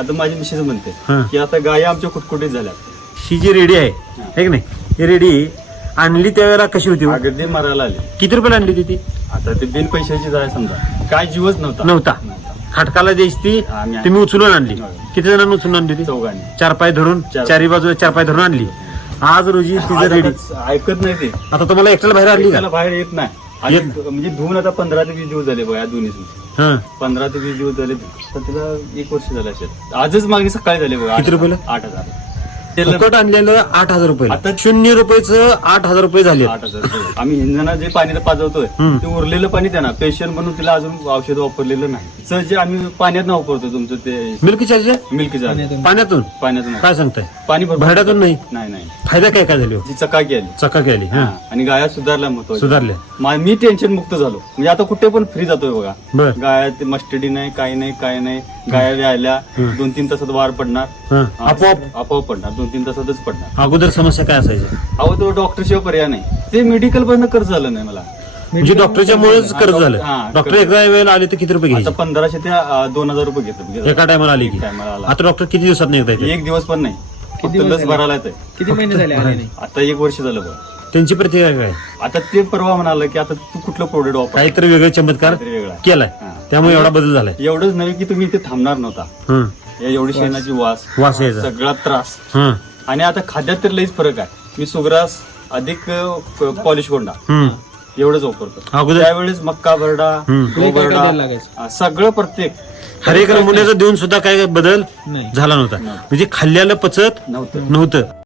आता माझी मिसेस म्हणते हा. की आता गाय आमच्या कुटकुटीत झाल्या. ही जी रेडी आहे की नाही, ही रेडी आणली त्यावेळेला कशी होती हो? अगदी मरायला आली. किती रुपयाला आणली होती ती? आता ते बिन पैशाची जाय समजा काय जीवच नव्हता. नव्हता. खाटकाला द्यायची ती आम्ही तुम्ही उचलून आणली. किती जणांना उचलून आणली होती? चौघांनी चार पाय धरून, चारी बाजू चार पाय धरून आणली. आज रोजी तिचं रेडी. ऐकत नाही ते. आता तुम्हाला एकट्याला बाहेर आणली त्याला का? बाहेर येत नाही. आणि म्हणजे धुवून आता 15 ते 20 दिवस झाले बघा या दोन्ही. हा. 15 ते 20 दिवस झाले तर तिला 1 वर्ष झालं असेल. आजच मागणी सकाळी झाली बघा. किती रुपयाला? 8,000. फुकट आणलेलं 8,000 रुपये. आता आता 0 रुपयाचं 8,000 रुपये झाले. 8,000 रुपये. आम्ही हिंजना जे पाणी पाजवतोय ते उरलेलं पाणी त्यांना पेशंट म्हणून तिला अजून औषध वापरलेलं नाही. तिचं जे आम्ही पाण्यात वापरतो तुमचं ते मिल्क चार्जर मिल्क पाण्यातून पाण्यातून काय सांगताय? पाणी भरपूर. भाड्यातून नाही. नाही फायदा काय काय झाले हो? जी चकाकी आली. चकाकी आली. हा. आणि गाया सुधारल्या महत्वाच्या. सुधारल्या. मी टेन्शन मुक्त झालो. म्हणजे आता कुठे पण फ्री जातोय बघा. बर. गाया ते मस्टडी नाही काय नाही गाया व्यायल्या 2-3 तासात वार पडणार. हा. आपोआप पडणार 2-3 तासातच पडणार. अगोदर समस्या काय असायची? अहो तो डॉक्टर शिवाय पर्याय नाही. ते मेडिकल पण कर्ज झालं नाही मला. म्हणजे डॉक्टरच्या मुळेच कर्ज झालं. हा, डॉक्टर एका वेळेला आले तर किती रुपये आता घ्यायचे? 1500 ते 2,000 रुपये घेतात. एका टायमाला आली की. टायमाला आला. आता डॉक्टर किती दिवसात निघता येते? 1 दिवस पण नाही. फक्त लस भरायला येते. किती महिने झाले आले नाही? आता 1 वर्ष झालं बघ. त्यांची प्रतिक्रिया काय? आता ते परवा म्हणाले की आता तू कुठलं प्रोडक्ट वापर. काहीतरी वेगळं चमत्कार काहीतरी वेगळा. केलाय. हा. त्यामुळे एवढा बदल झालाय. एवढंच नव्हे की तुम्ही इथे थांबणार नव्हता. हं. एवढी शेणाची वास यायचा. सगळा त्रास. हं. आणि आता खाद्यात तर लईच फरक आहे. मी सुग्रास अधिक पॉलिश कोंडा हं. एवढंच वापरतो. अगोदर त्यावेळेस मक्का भरडा काय भरडा द्यायला लागायचं? सगळं प्रत्येक हर एक नमुन्याचं देऊन सुद्धा काय बदल नाही. झाला नव्हता. म्हणजे खाल्ल्याला पचत नव्हतं. नव्हतं.